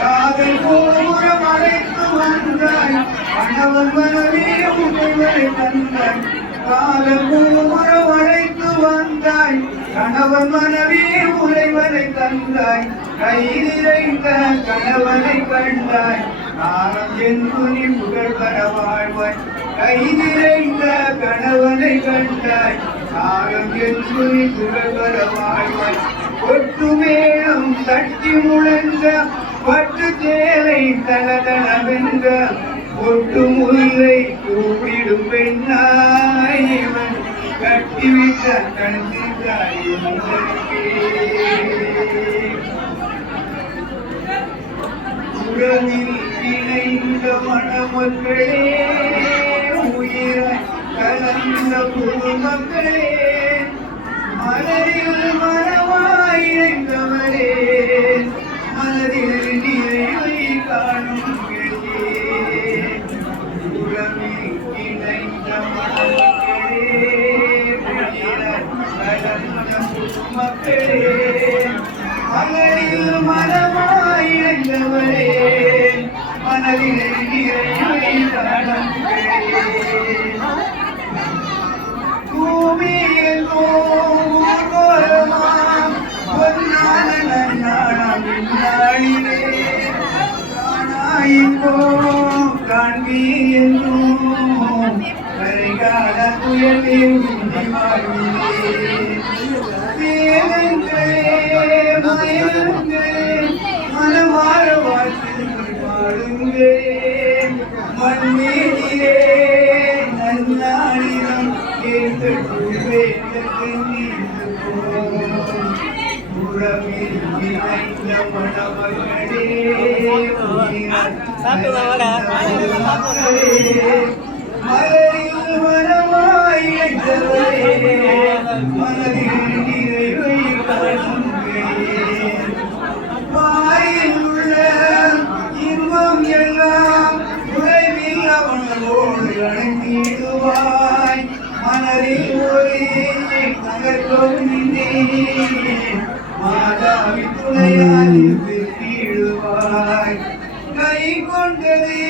காதல் கோபுரம் அழைத்து வந்தாய் கணவன் மனைவி உடைவரை தந்தாய் காதல் கோபுரம் அழைத்து வந்தாய் கணவன் மனைவி உடைவரை தந்தாய் கை நிறைந்த கணவனை கண்டாய் காலம் என்று நீ புகழ் பெற வாழ்வாய் கை நிறைந்த கணவனை கண்டாய் காலம் என்று நீ புகழ் பெற வாழ்வாய் ஒட்டு மேளம் தட்டி முழங்க பட்டு சேலை தளதளவென்ற ஒட்டு முல்லை கூப்பிடும் பெண்ணாய் இவன் கட்டிவிட்ட கண்ணித்தாய் உறவில் இணைந்த மணமக்களே உயிர கலந்த குடும்பங்களே மலரில் மனமாய் இணைந்தவரே மலரில் நிறைவை காணும் உறவில் இணைந்த மணமக்களே உயிர கலந்த குடும்பங்களே மலரில் மனமாய் இணைந்தவரே மனதில் நிறைவை காணும் பூமியில் காண்பி என்றும் கரைகால துயரில் மனமாற வாழ்த்து பாடுங்களே மண்மீதிலே நன்னாளிடம் கேட்கவே உறவில் இணைந்த மணமகளே மலரில் மனமாய் இணைந்தவரே மனதில் நிறைவை காணுங்களே வாயில் உள்ள இன்பம் எல்லாம் உறைவில் அவனோடு அடங்கிடுவாய் மனதில் ஒரு நகர்வும் மாதாவி துணையால் பெற்றிடுவாய் கை கொண்டதே